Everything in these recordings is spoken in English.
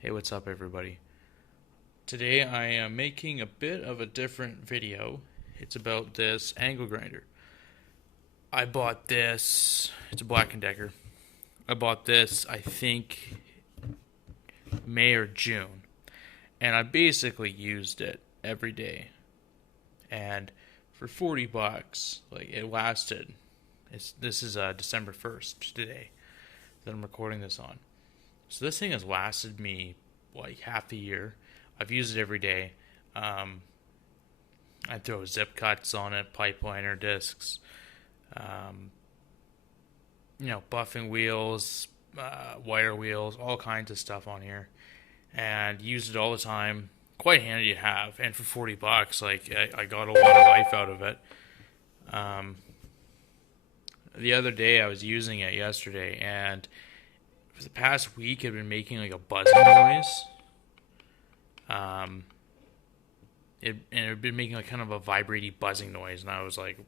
Hey, what's up, everybody? Today I am making a bit of a different video. It's about this angle grinder. I bought this, it's a Black & Decker. I bought this, I think, May or June. And I basically used it every day. And for 40 bucks, like it lasted. This is December 1st today that I'm recording this on. So this thing has lasted me like half a year. I've used it every day. Um, I throw zip cuts on it, pipe liner discs, um, buffing wheels, wire wheels, all kinds of stuff on here, and use it all the time. Quite handy to have, and for 40 bucks, like I got a lot of life out of it. Um, the other day, I was using it yesterday, and for the past week, I've been making like a buzzing noise. Um, it had been making like kind of a vibrating buzzing noise, and I was like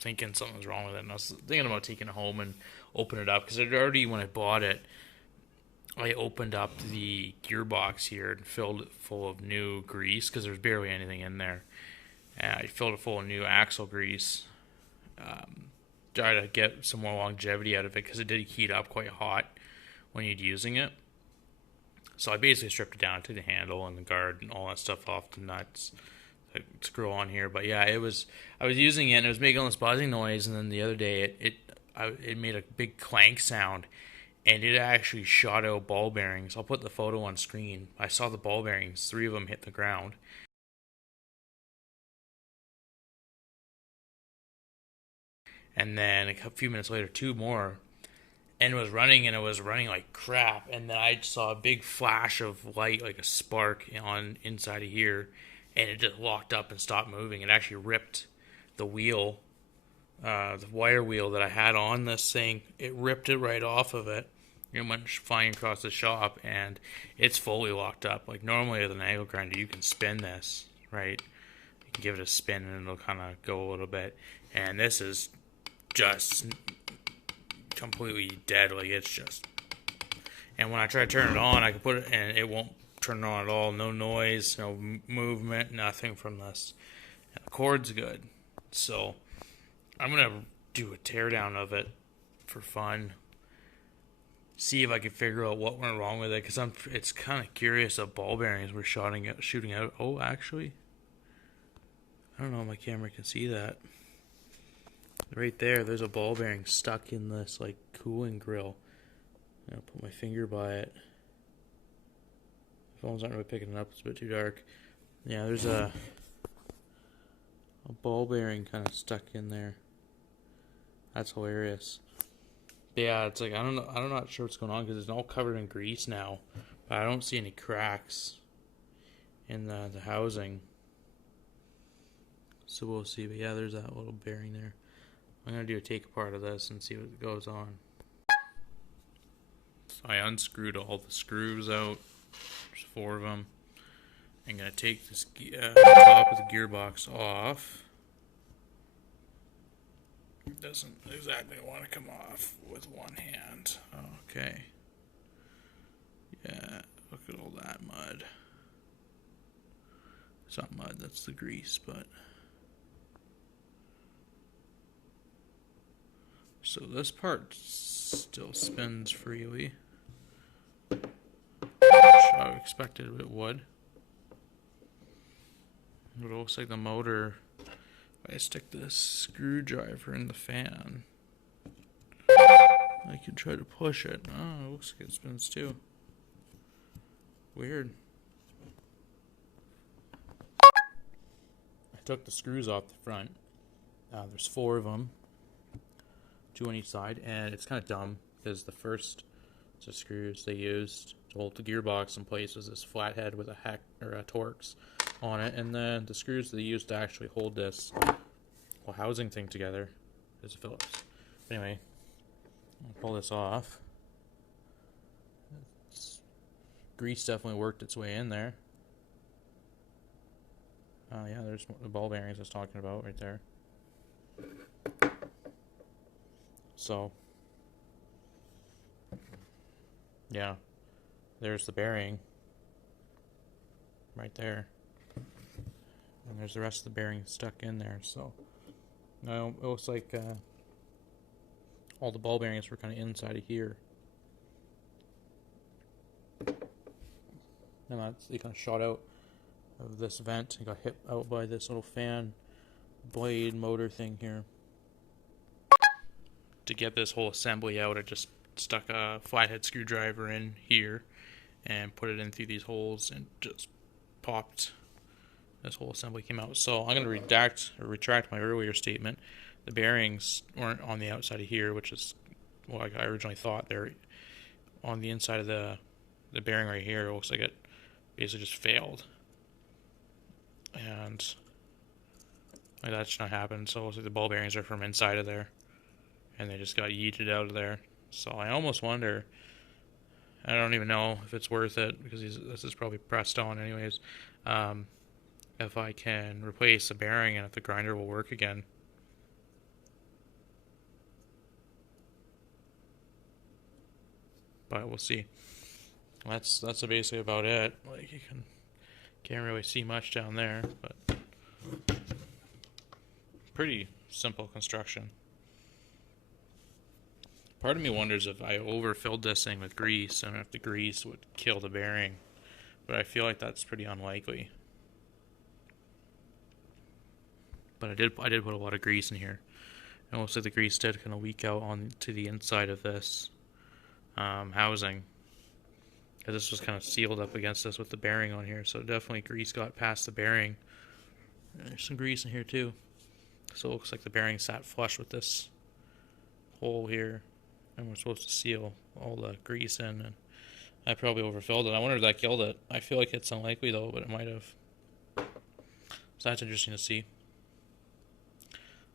thinking something was wrong with it. And I was thinking about taking it home and open it up because it already, when I bought it, I opened up the gearbox here and filled it full of new grease because there's barely anything in there. And I filled it full of new axle grease. Try to get some more longevity out of it because it did heat up quite hot when you'd using it. So I basically stripped it down, took the handle and the guard and all that stuff off the nuts, the screw on here. But yeah, it was. I was using it and it was making all this buzzing noise, and then the other day it made a big clank sound, and it actually shot out ball bearings. I'll put the photo on screen. I saw the ball bearings, three of them hit the ground, and then a few minutes later, two more, and it was running like crap. And then I saw a big flash of light, like a spark on inside of here, and it just locked up and stopped moving. It actually ripped the wheel, the wire wheel that I had on this thing. It ripped it right off of it. It went flying across the shop, and it's fully locked up. Like normally with an angle grinder, you can spin this, right? You can give it a spin, and it'll kind of go a little bit. And this is just completely dead. Like it's just. And when I try to turn it on, I can put it, and it won't turn it on at all. No noise, no movement, nothing from this. And the cord's good, so I'm gonna do a teardown of it for fun. See if I can figure out what went wrong with it, because It's kind of curious that ball bearings were shooting out. Oh, actually, I don't know if my camera can see that. Right there, there's a ball bearing stuck in this like cooling grill. I'll put my finger by it. The phone's not really picking it up. It's a bit too dark. Yeah, there's a ball bearing kind of stuck in there. That's hilarious. Yeah, it's like I don't know. I'm not sure what's going on because it's all covered in grease now, but I don't see any cracks in the housing. So we'll see. But yeah, there's that little bearing there. I'm gonna do a take apart of this and see what goes on. So I unscrewed all the screws out. There's four of them. I'm gonna take this top of the gearbox off. It doesn't exactly want to come off with one hand. Okay. Yeah, look at all that mud. It's not mud, that's the grease, but. So this part still spins freely. Which I expected it would. But it looks like the motor, if I stick this screwdriver in the fan, I can try to push it. Oh, it looks like it spins too. Weird. I took the screws off the front. There's four of them, two on each side, and it's kind of dumb because the first set of screws they used to hold the gearbox in place was this flathead with a Torx on it, and then the screws they used to actually hold this whole housing thing together is a Phillips. Anyway, I'll pull this off. Grease definitely worked its way in there. Yeah, there's the ball bearings I was talking about right there. So, yeah, there's the bearing. right there. And there's the rest of the bearing stuck in there. So now it looks like all the ball bearings were kind of inside of here. And they kind of shot out of this vent and got hit out by this little fan blade motor thing here. To get this whole assembly out, I just stuck a flathead screwdriver in here and put it in through these holes and just popped. This whole assembly came out. So I'm going to retract my earlier statement. The bearings weren't on the outside of here, which is what I originally thought. They're on the inside of the bearing right here. It looks like it basically just failed. And like that should not happen. So it looks like the ball bearings are from inside of there. And they just got yeeted out of there. So I almost wonder, I don't even know if it's worth it, because this is probably pressed on anyways, if I can replace the bearing and if the grinder will work again. But we'll see. That's basically about it. Like, you can't really see much down there, but pretty simple construction. Part of me wonders if I overfilled this thing with grease and if the grease would kill the bearing, but I feel like that's pretty unlikely. But I did put a lot of grease in here. And also the grease did kind of leak out onto the inside of this housing. Because this was kind of sealed up against this with the bearing on here, so definitely grease got past the bearing. And there's some grease in here too. So it looks like the bearing sat flush with this hole here. And we're supposed to seal all the grease in, and I probably overfilled it. I wonder if that killed it. I feel like it's unlikely though, but it might have. So that's interesting to see.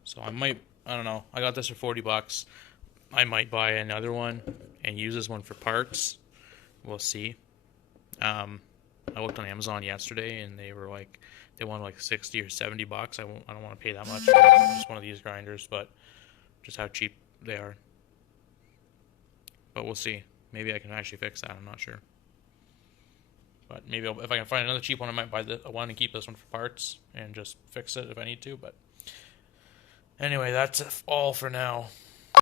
So I don't know. I got this for $40. I might buy another one and use this one for parts. We'll see. I looked on Amazon yesterday, and they wanted like $60 or $70. I don't want to pay that much for just one of these grinders, but just how cheap they are. But we'll see. Maybe I can actually fix that. I'm not sure. But maybe if I can find another cheap one, I might buy one and keep this one for parts and just fix it if I need to. But anyway, that's all for now.